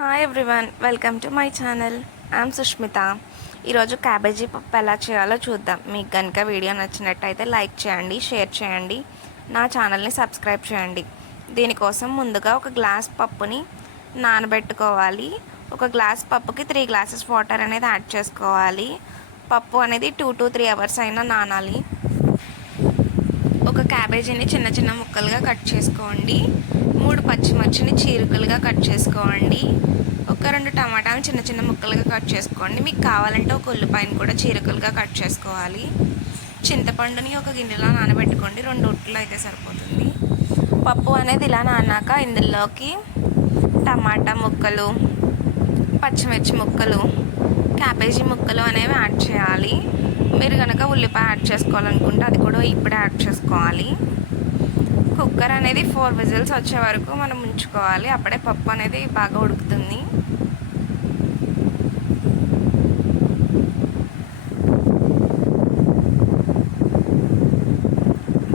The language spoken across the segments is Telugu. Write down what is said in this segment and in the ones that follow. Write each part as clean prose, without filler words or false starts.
Hi everyone, welcome to my channel. I'm Sushmita. ఈరోజు క్యాబేజీ పప్పు ఎలా చేయాలో చూద్దాం. మీకు కనుక వీడియో నచ్చినట్టయితే లైక్ చేయండి, షేర్ చేయండి, నా ఛానల్ని సబ్స్క్రైబ్ చేయండి. దీనికోసం ముందుగా ఒక గ్లాస్ పప్పుని నానబెట్టుకోవాలి. ఒక గ్లాస్ పప్పుకి 3 గ్లాసెస్ వాటర్ అనేది యాడ్ చేసుకోవాలి. పప్పు అనేది 2 to 3 అవర్స్ అయినా నానాలి. ఒక క్యాబేజీని చిన్న చిన్న ముక్కలుగా కట్ చేసుకోండి. 3 పచ్చిమిర్చిని చీరుకలుగా కట్ చేసుకోండి. ఒక 2 టమాటాలు చిన్న చిన్న ముక్కలుగా కట్ చేసుకోండి. మీకు కావాలంటే ఒక ఉల్లిపాయను కూడా చీరుకలుగా కట్ చేసుకోవాలి. చింతపండుని ఒక గిన్నెలో నానబెట్టుకోండి. 2 ఉట్లు అయితే సరిపోతుంది. పప్పు అనేది ఇలా నానాక ఇందులోకి టమాటా ముక్కలు, పచ్చిమిర్చి ముక్కలు, క్యాబేజీ ముక్కలు అనేవి యాడ్ చేయాలి. మీరు కనుక ఉల్లిపాయ యాడ్ చేసుకోవాలనుకుంటే అది కూడా ఇప్పుడే యాడ్ చేసుకోవాలి. కుక్కర్ అనేది 4 విజిల్స్ వచ్చే వరకు మనం ఉంచుకోవాలి. అప్పుడే పప్పు అనేది బాగా ఉడుకుతుంది.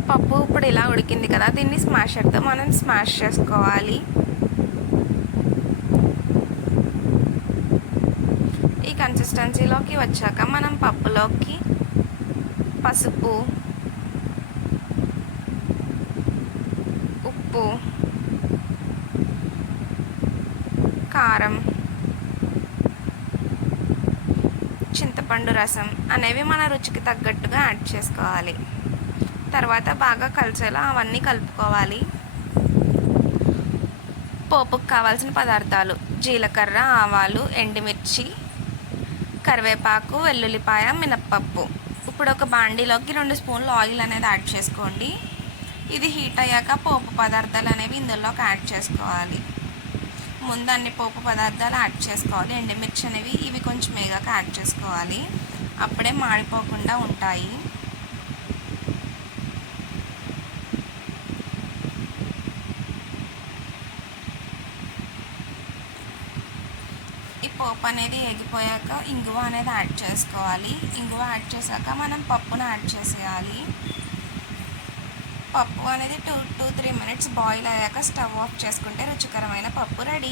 పప్పు ఇప్పుడు ఇలా ఉడికింది కదా, దీన్ని స్మాషర్తో మనం స్మాష్ చేసుకోవాలి. ఈ కన్సిస్టెన్సీలోకి వచ్చాక మనం పప్పులోకి పసుపు, ఉప్పు, కారం, చింతపండు రసం అనేవి మన రుచికి తగ్గట్టుగా యాడ్ చేసుకోవాలి. తర్వాత బాగా కలిసేలా అవన్నీ కలుపుకోవాలి. పోపుకు కావాల్సిన పదార్థాలు: జీలకర్ర, ఆవాలు, ఎండుమిర్చి, కరివేపాకు, వెల్లుల్లిపాయ, మినప్పప్పు. ఇప్పుడు ఒక బాండీలోకి 2 స్పూన్లు ఆయిల్ అనేది యాడ్ చేసుకోండి. ఇది హీట్ అయ్యాక పోపు పదార్థాలు అనేవి ఇందులోకి యాడ్ చేసుకోవాలి. ముందు అన్ని పోపు పదార్థాలు యాడ్ చేసుకోవాలి. ఎండుమిర్చి అనేవి ఇవి కొంచెం వేగాక యాడ్ చేసుకోవాలి. అప్పుడే మాడిపోకుండా ఉంటాయి. ఈ పోపు అనేది ఎగిపోయాక ఇంగువ అనేది యాడ్ చేసుకోవాలి. ఇంగువ యాడ్ చేశాక మనం పప్పును యాడ్ చేసేయాలి. పప్పు అనేది 2 to 3 మినిట్స్ బాయిల్ అయ్యాక స్టవ్ ఆఫ్ చేసుకుంటే రుచికరమైన పప్పు రెడీ.